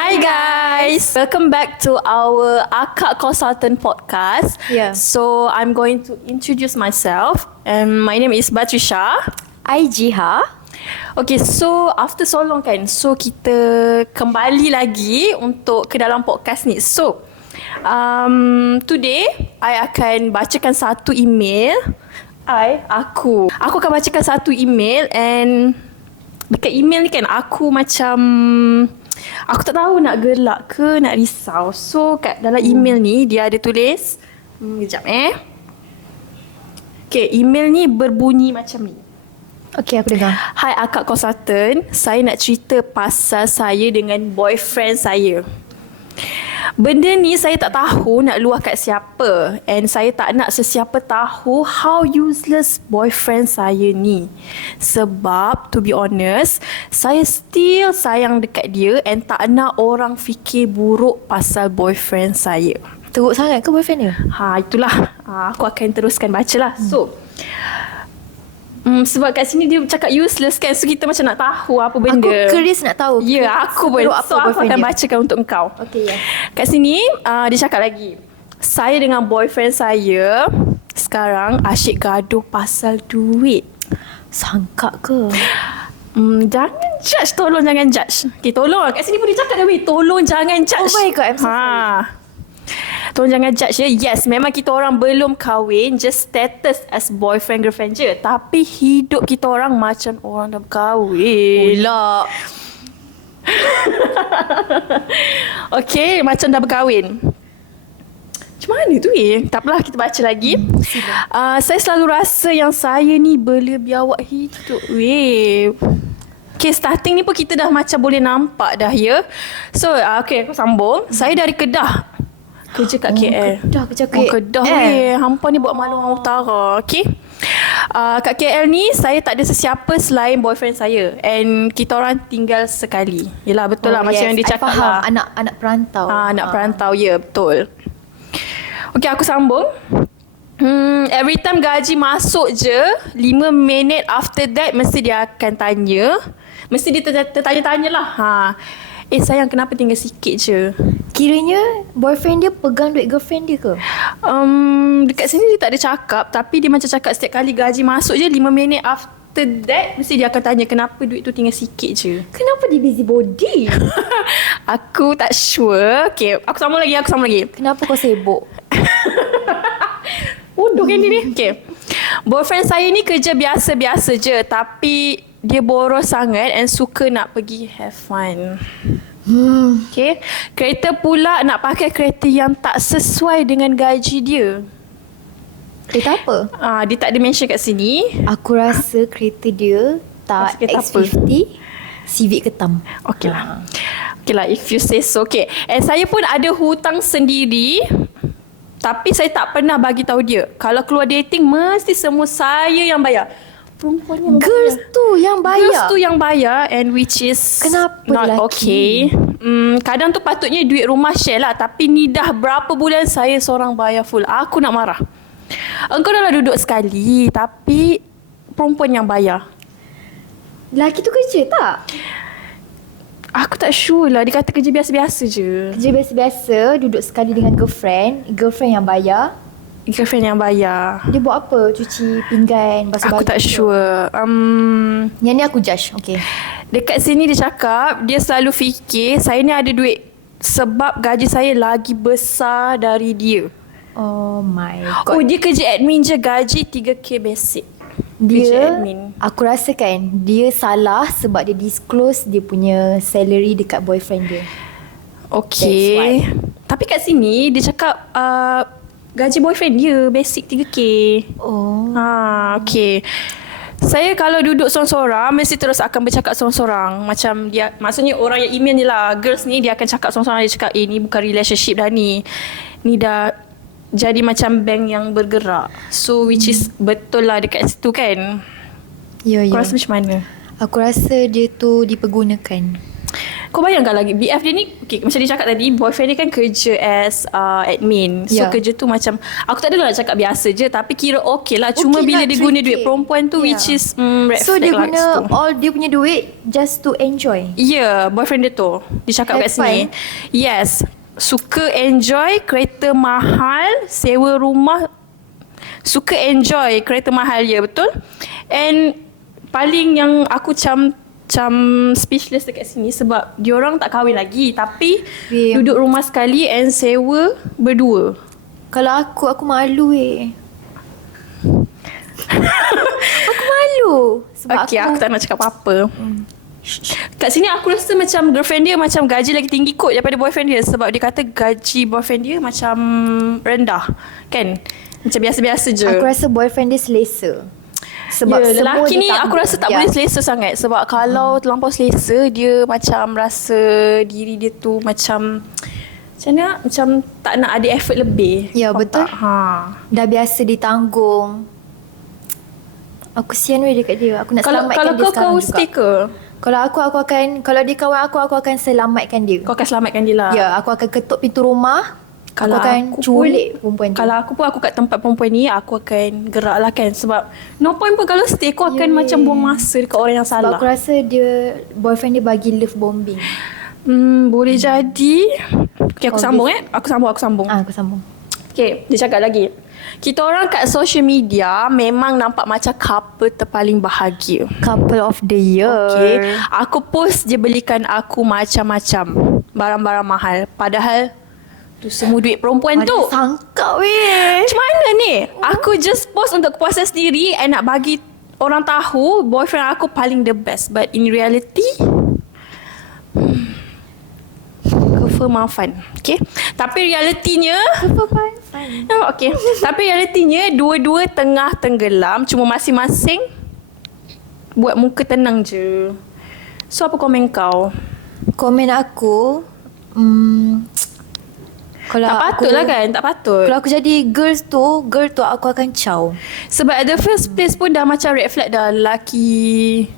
Hi guys, welcome back to our Akak Consultant podcast. Yeah. So I'm going to introduce myself, and my name is Batrisha. I Jiha. Okay, so after so long kan, so kita kembali lagi untuk ke dalam podcast ni. So today I akan bacakan satu email. Aku akan bacakan satu email, and dekat email ni kan aku macam aku tak tahu nak gelak ke nak risau. So kat dalam email ni dia ada tulis kejap Okay, email ni berbunyi macam ni. Okay, aku dengar. Hai Akak Consultant, saya nak cerita pasal saya dengan boyfriend saya. Benda ni saya tak tahu nak luah kat siapa, and saya tak nak sesiapa tahu how useless boyfriend saya ni. Sebab to be honest, saya still sayang dekat dia and tak nak orang fikir buruk pasal boyfriend saya. Teruk sangat ke boyfriend dia? Itulah. Aku akan teruskan bacalah. So sebab kat sini dia cakap useless kan, so kita macam nak tahu apa benda. Aku curious nak tahu. Ya, aku pun. So aku akan bacakan untuk engkau. Okay, ya. Kat sini dia cakap lagi, saya dengan boyfriend saya sekarang asyik gaduh pasal duit. Sangka ke? Jangan judge, tolong jangan judge. Okay, tolong. Kat sini pun dia cakap dah, tolong jangan judge. Oh my god, I'm so sorry. Tolong jangan judge ya. Yes, memang kita orang belum kahwin, just status as boyfriend girlfriend je. Tapi hidup kita orang macam orang dah berkahwin. Pula. Okay, macam dah berkahwin. Macam mana tu Tak apalah, kita baca lagi. Saya selalu rasa yang saya ni berlebiawak hidup. Okay, starting ni pun kita dah macam boleh nampak dah ya. So, okay, aku sambung. Saya dari Kedah. Kerja kat KL. Kedah hampa ni buat malu orang utara. Okay. Kat KL ni saya tak ada sesiapa selain boyfriend saya, and kita orang tinggal sekali. Yelah, betul lah macam yang dia cakap lah. Anak perantau. Anak perantau, ya, betul. Okay, aku sambung. Every time gaji masuk je, 5 minit after that mesti dia akan tanya. Mesti dia tertanya-tanya lah. Sayang, kenapa tinggal sikit je? Kiranya boyfriend dia pegang duit girlfriend dia ke? Dekat sini dia tak ada cakap, tapi dia macam cakap setiap kali gaji masuk je 5 minit after that mesti dia akan tanya kenapa duit tu tinggal sikit je. Kenapa dia busybody? Aku tak sure. Okay, aku sambung lagi. Kenapa kau sibuk? Bodoh kan dia ni. Okay, boyfriend saya ni kerja biasa-biasa je, tapi dia boros sangat and suka nak pergi have fun. Okay, kereta pula nak pakai kereta yang tak sesuai dengan gaji dia. Kereta apa? Dia tak ada mention kat sini. Aku rasa kereta dia tak X50, Civic ketam. Okay lah. If you say so. Okay, and saya pun ada hutang sendiri, tapi saya tak pernah bagi tahu dia. Kalau keluar dating mesti semua saya yang bayar. Perempuan yang Girls tu yang bayar, and which is kenapa not lelaki? okay. Kadang tu patutnya duit rumah share lah, tapi ni dah berapa bulan saya seorang bayar full. Aku nak marah. Engkau dah lah duduk sekali, tapi perempuan yang bayar. Lelaki tu kerja tak? Aku tak sure lah. Dia kata kerja biasa-biasa je. Kerja biasa-biasa, duduk sekali dengan girlfriend yang bayar. Girlfriend yang bayar. Dia buat apa? Cuci pinggan, basuh baju? Aku tak sure. Yang ni aku judge. Okay. Dekat sini dia cakap dia selalu fikir saya ni ada duit sebab gaji saya lagi besar dari dia. Oh my god. Dia kerja admin je, gaji 3k basic. Dia, aku rasa kan dia salah sebab dia disclose dia punya salary dekat boyfriend dia. Okay. Tapi kat sini dia cakap gaji boyfriend dia basic 3k. Okay. Saya kalau duduk sorang-sorang mesti terus akan bercakap sorang-sorang. Macam dia, maksudnya orang yang email ni lah, girls ni dia akan cakap sorang-sorang. Dia cakap ni bukan relationship dah ni. Ni dah jadi macam bank yang bergerak. So which is betul lah dekat situ kan. Ya. Kau rasa macam mana? Aku rasa dia tu dipergunakan. Kau bayangkan lagi BF dia ni, okay, macam dia cakap tadi, boyfriend dia kan kerja as admin. So kerja tu macam, aku tak adalah nak cakap biasa je, tapi kira okay lah. Cuma Okay bila lah, dia guna tricky. duit perempuan tu, which is red So flag dia lah kat guna situ. all dia punya duit just to enjoy. Ya, boyfriend dia tu, dia cakap kat Have sini. Yes, suka enjoy kereta mahal, sewa rumah, suka enjoy kereta mahal, ya betul. And paling yang aku macam speechless dekat sini sebab diorang tak kahwin lagi tapi duduk rumah sekali and sewa berdua. Kalau aku malu aku malu sebab Okay, aku tak nak cakap apa-apa. Kat sini aku rasa macam girlfriend dia macam gaji lagi tinggi kot daripada boyfriend dia sebab dia kata gaji boyfriend dia macam rendah, kan? Macam biasa-biasa je. Aku rasa boyfriend dia selesa. Sebab semua lelaki dia ni aku tanggung. rasa tak boleh selesa sangat sebab kalau terlampau selesa dia macam rasa diri dia tu macam mana, macam tak nak ada effort lebih. Ya, Faham betul. tak? Dah biasa ditanggung. Aku kesian dekat dia. Aku nak selamatkan Kalau dia kau sekarang juga. stay ke? Kalau aku akan, kalau dia kawan aku akan selamatkan dia. Kau akan selamatkan dia lah. Ya, aku akan ketuk pintu rumah. Kalau aku akan aku culik perempuan tu. Kalau aku pun aku kat tempat perempuan ni, aku akan gerak lah kan. Sebab no point pun kalau stay, kau akan macam buang masa dekat orang yang Sebab salah. aku rasa boyfriend dia bagi love bombing. Boleh jadi. Okay, aku sambung Aku sambung. Aku sambung. Okay, dia cakap lagi. Kita orang kat social media memang nampak macam couple terpaling bahagia. Couple of the year. Okay, aku post dia belikan aku macam-macam barang-barang mahal. Padahal tu semua duit perempuan tu. Sangka weh. Macam mana ni? Aku just post untuk kepuasan sendiri and nak bagi orang tahu boyfriend aku paling the best. But in reality, kefirmafan. Okay. Tapi realitinya, okay. Tapi realitinya dua-dua tengah tenggelam. Cuma masing-masing buat muka tenang je. So apa komen kau? Komen aku, kalau Tak patut lah kan? Tak patut. Kalau aku jadi girl tu aku akan caw. Sebab at the first place pun dah macam red flag dah. Laki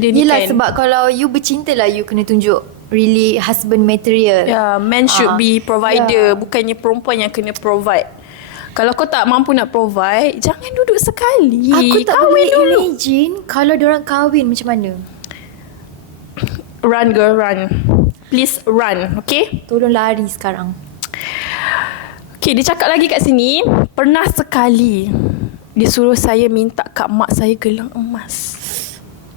dia ni Yelah, kan. sebab kalau you bercinta lah, you kena tunjuk really husband material. Yeah, man should be provider. Bukannya perempuan yang kena provide. Kalau kau tak mampu nak provide, jangan duduk sekali. Aku tak Kahwin boleh dulu. imagine kalau diorang kahwin macam mana. Run girl, run. Please run, okay? Tolong lari sekarang. Okay, dia cakap lagi kat sini, pernah sekali dia suruh saya minta kat mak saya gelang emas.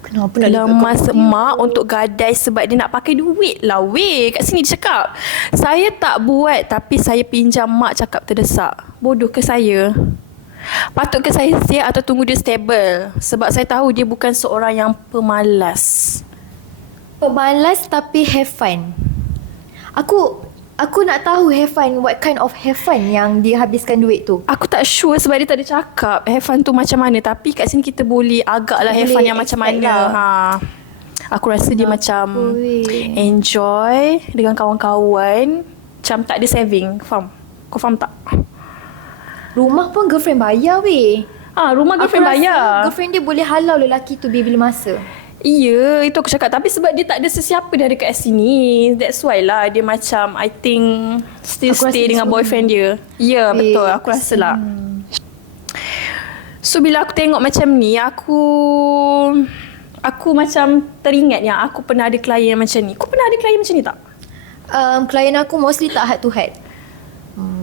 Kenapa Gelang emas mak untuk gadai sebab dia nak pakai duit lah weh. Kat sini dia cakap, saya tak buat tapi saya pinjam mak, cakap terdesak. Bodoh ke saya? Patut ke saya stay atau tunggu dia stable? Sebab saya tahu dia bukan seorang yang pemalas. Pemalas tapi have fun. Aku nak tahu have fun, what kind of have fun yang dia habiskan duit tu. Aku tak sure sebab dia tak ada cakap have fun tu macam mana. Tapi kat sini kita boleh agak lah have fun yang macam mana. Lah. Aku rasa dia macam enjoy dengan kawan-kawan. Macam tak ada saving. Faham? Kau faham tak? Rumah pun girlfriend bayar weh. Rumah girlfriend Aku rasa bayar. girlfriend dia boleh halau lelaki tu bila masa. Ya, itu aku cakap. Tapi sebab dia tak ada sesiapa dah dekat sini. That's why lah dia macam I think still Aku stay rasa dengan boyfriend dia. Ya, betul. Aku rasa lah. So bila aku tengok macam ni, aku macam teringat yang aku pernah ada klien yang macam ni. Kau pernah ada klien macam ni tak? Klien aku mostly tak heart to heart.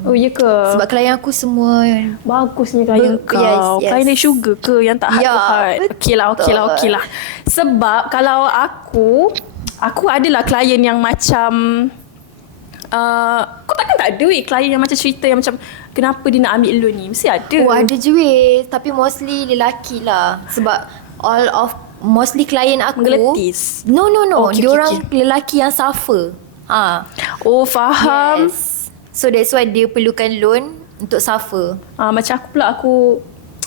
Oh, ya ke? Sebab klien aku semua bagusnya klien kau. yes. Klien dia sugar ke yang tak heart to heart? Okey lah. Sebab kalau aku adalah klien yang macam kau takkan tak ada klien yang macam cerita yang macam kenapa dia nak ambil loan ni? Mesti ada. Oh, ada je weh. Tapi mostly lelaki lah. Sebab mostly klien aku menggeletis. No. Okay, Diorang okay. lelaki yang suffer. Oh, faham. Yes. So that's why dia perlukan loan untuk suffer. Macam aku pula, aku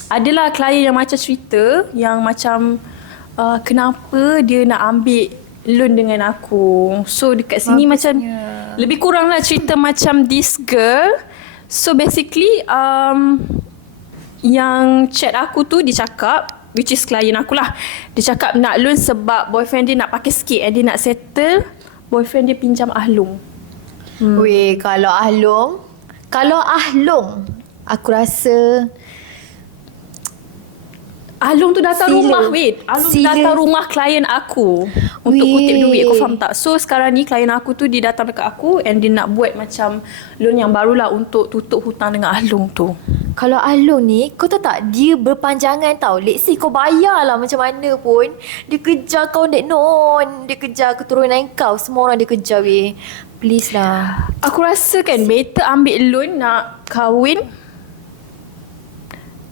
adalah klien yang macam cerita yang macam kenapa dia nak ambil loan dengan aku. So dekat sini macam lebih kurang lah cerita macam this girl. So basically yang chat aku tu dia cakap, which is klien aku lah, dia cakap nak loan sebab boyfriend dia nak pakai sikit and dia nak settle boyfriend dia pinjam Ahlong. Weh, kalau Ahlong, aku rasa Ahlong tu datang Sila. rumah, wait. Ahlong tu Sila. datang rumah klien aku untuk Weh. kutip duit. Kau faham tak? So sekarang ni klien aku tu dia datang dekat aku and dia nak buat macam loan yang barulah untuk tutup hutang dengan Ahlong tu. kalau Ahlong ni, kau tahu tak, dia berpanjangan tau. Let's say kau bayar lah macam mana pun, dia kejar kau dek non. Dia kejar keturunan kau. Semua orang dia kejar weh. Please lah. Aku rasa kan better ambil loan nak kahwin.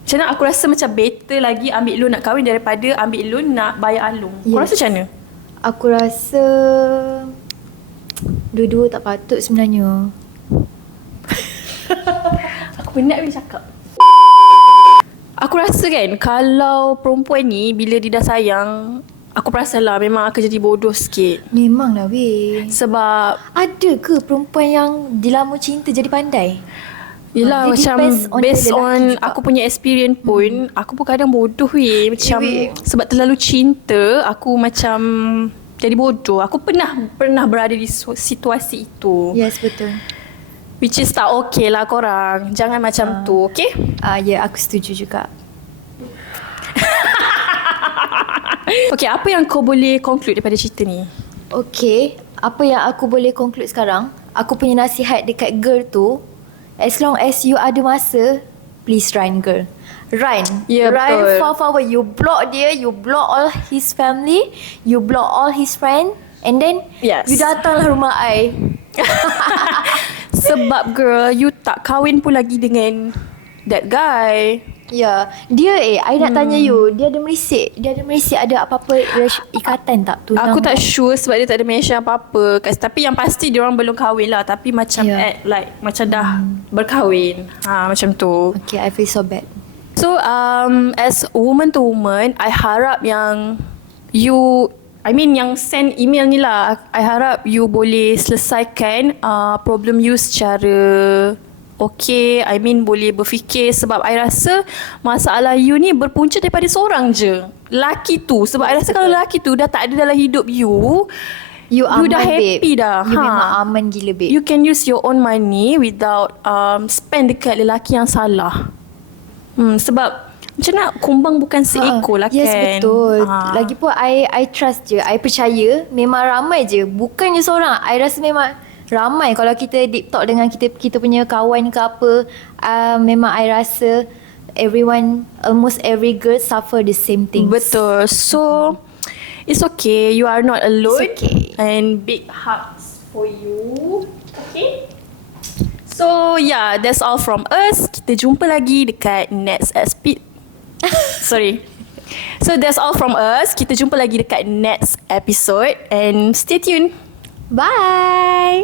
Macam mana? Aku rasa macam better lagi ambil loan nak kahwin daripada ambil loan nak bayar Ahlong. Kau Yes. rasa macam mana? Aku rasa dua-dua tak patut sebenarnya. Aku penat bila cakap. Aku rasa kan kalau perempuan ni bila dia dah sayang, aku perasan lah memang akan jadi bodoh sikit. Memang lah weh. Sebab Ada ke perempuan yang dilama cinta jadi pandai? yelah Dia macam depends on based the lelaki on juga. aku punya experience pun, aku pun kadang bodoh weh. Macam weh. sebab terlalu cinta, aku macam jadi bodoh. Aku pernah berada di situasi itu. Yes, betul. Which is tak okay lah korang. Jangan macam tu, okay? Ya, aku setuju juga. Okay, apa yang kau boleh conclude daripada cerita ni? Okay, apa yang aku boleh conclude sekarang, aku punya nasihat dekat girl tu, as long as you ada masa, please run girl. Run. Ya, Run betul. far away. You block dia, you block all his family, you block all his friend, and then Yes. you datanglah rumah I. Sebab girl, you tak kahwin pun lagi dengan that guy. Ya, dia I nak tanya you, dia ada merisik ada apa-apa ikatan tak? Tunang Aku tak sure sebab dia tak ada mention apa-apa. Tapi yang pasti dia orang belum kahwin lah. Tapi macam Ya. act like macam dah berkahwin. Macam tu. Okay, I feel so bad. So as woman to woman, I harap yang yang send email ni lah, I harap you boleh selesaikan problem you secara okay. Boleh berfikir. Sebab I rasa masalah you ni berpunca daripada seorang je, lelaki tu. Sebab I rasa kalau lelaki tu dah tak ada dalam hidup you, You aman, dah happy babe. dah. You memang aman gila, babe. You can use your own money without spend dekat lelaki yang salah. Sebab macam nak kumbang bukan seekor lah kan. Yes, betul. Lagipun I trust je. I percaya memang ramai je. Bukannya seorang. I rasa memang ramai. Kalau kita deep talk dengan kita punya kawan ke apa, memang I rasa almost every girl suffer the same things. Betul. So it's okay. You are not alone. It's okay. And big hugs for you. Okay. So yeah, that's all from us. Kita jumpa lagi dekat next episode. Sorry. So that's all from us. Kita jumpa lagi dekat next episode and stay tuned. Bye.